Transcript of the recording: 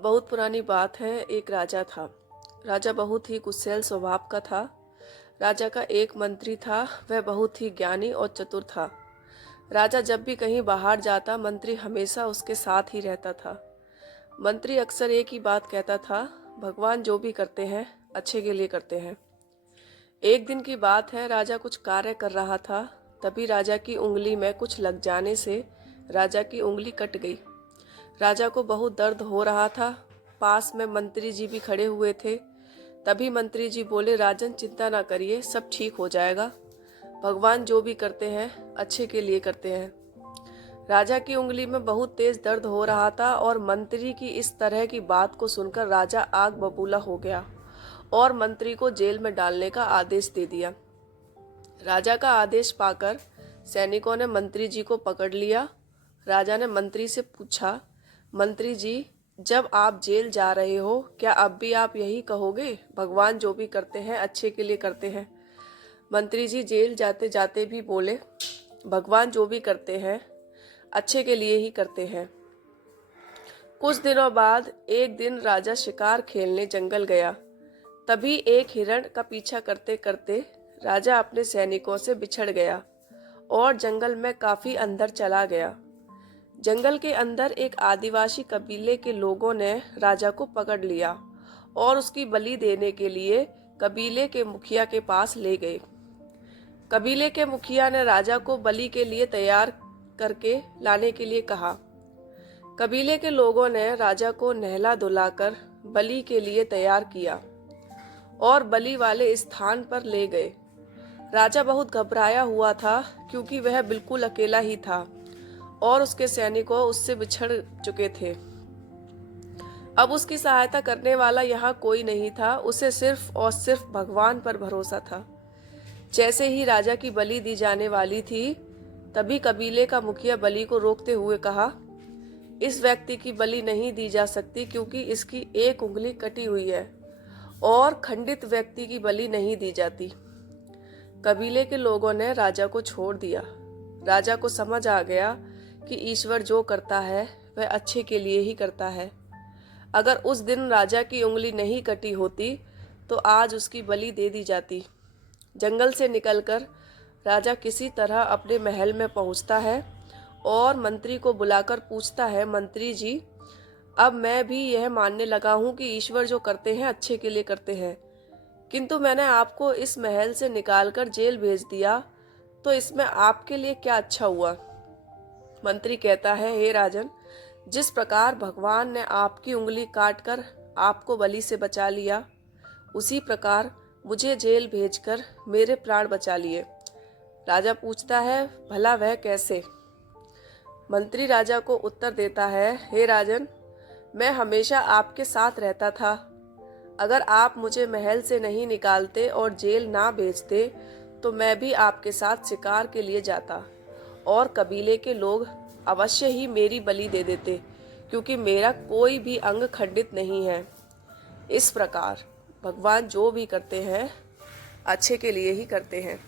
बहुत पुरानी बात है। एक राजा था। राजा बहुत ही कुशल स्वभाव का था। राजा का एक मंत्री था, वह बहुत ही ज्ञानी और चतुर था। राजा जब भी कहीं बाहर जाता, मंत्री हमेशा उसके साथ ही रहता था। मंत्री अक्सर एक ही बात कहता था, भगवान जो भी करते हैं अच्छे के लिए करते हैं। एक दिन की बात है, राजा कुछ कार्य कर रहा था। तभी राजा की उंगली में कुछ लग जाने से राजा की उंगली कट गई। राजा को बहुत दर्द हो रहा था। पास में मंत्री जी भी खड़े हुए थे। तभी मंत्री जी बोले, राजन चिंता ना करिए, सब ठीक हो जाएगा। भगवान जो भी करते हैं अच्छे के लिए करते हैं। राजा की उंगली में बहुत तेज दर्द हो रहा था और मंत्री की इस तरह की बात को सुनकर राजा आग बबूला हो गया और मंत्री को जेल में डालने का आदेश दे दिया। राजा का आदेश पाकर सैनिकों ने मंत्री जी को पकड़ लिया। राजा ने मंत्री से पूछा, मंत्री जी, जब आप जेल जा रहे हो, क्या अब भी आप यही कहोगे, भगवान जो भी करते हैं अच्छे के लिए करते हैं? मंत्री जी जेल जाते जाते भी बोले, भगवान जो भी करते हैं अच्छे के लिए ही करते हैं। कुछ दिनों बाद एक दिन राजा शिकार खेलने जंगल गया। तभी एक हिरण का पीछा करते करते राजा अपने सैनिकों से बिछड़ गया और जंगल में काफी अंदर चला गया। जंगल के अंदर एक आदिवासी कबीले के लोगों ने राजा को पकड़ लिया और उसकी बलि देने के लिए कबीले के मुखिया के पास ले गए। कबीले के मुखिया ने राजा को बलि के लिए तैयार करके लाने के लिए कहा। कबीले के लोगों ने राजा को नहला धुलाकर बलि के लिए तैयार किया और बलि वाले स्थान पर ले गए। राजा बहुत घबराया हुआ था क्योंकि वह बिल्कुल अकेला ही था और उसके सैनिकों उससे बिछड़ चुके थे। अब उसकी सहायता करने वाला यहाँ कोई नहीं था। उसे सिर्फ और सिर्फ भगवान पर भरोसा था। जैसे ही राजा की बलि दी जाने वाली थी, तभी कबीले का मुखिया बलि को रोकते हुए कहा, इस व्यक्ति की बलि नहीं दी जा सकती क्योंकि इसकी एक उंगली कटी हुई है और खंडित व्यक्ति की बलि नहीं दी जाती। कबीले के लोगों ने राजा को छोड़ दिया। राजा को समझ आ गया कि ईश्वर जो करता है वह अच्छे के लिए ही करता है। अगर उस दिन राजा की उंगली नहीं कटी होती तो आज उसकी बलि दे दी जाती। जंगल से निकलकर राजा किसी तरह अपने महल में पहुंचता है और मंत्री को बुलाकर पूछता है, मंत्री जी, अब मैं भी यह मानने लगा हूं कि ईश्वर जो करते हैं अच्छे के लिए करते हैं, किंतु मैंने आपको इस महल से निकालकर जेल भेज दिया, तो इसमें आपके लिए क्या अच्छा हुआ? मंत्री कहता है, हे राजन, जिस प्रकार भगवान ने आपकी उंगली काटकर आपको बलि से बचा लिया, उसी प्रकार मुझे जेल भेजकर मेरे प्राण बचा लिए। राजा पूछता है, भला वह कैसे? मंत्री राजा को उत्तर देता है, हे राजन, मैं हमेशा आपके साथ रहता था। अगर आप मुझे महल से नहीं निकालते और जेल ना भेजते तो मैं भी आपके साथ शिकार के लिए जाता और कबीले के लोग अवश्य ही मेरी बलि दे देते क्योंकि मेरा कोई भी अंग खंडित नहीं है। इस प्रकार भगवान जो भी करते हैं अच्छे के लिए ही करते हैं।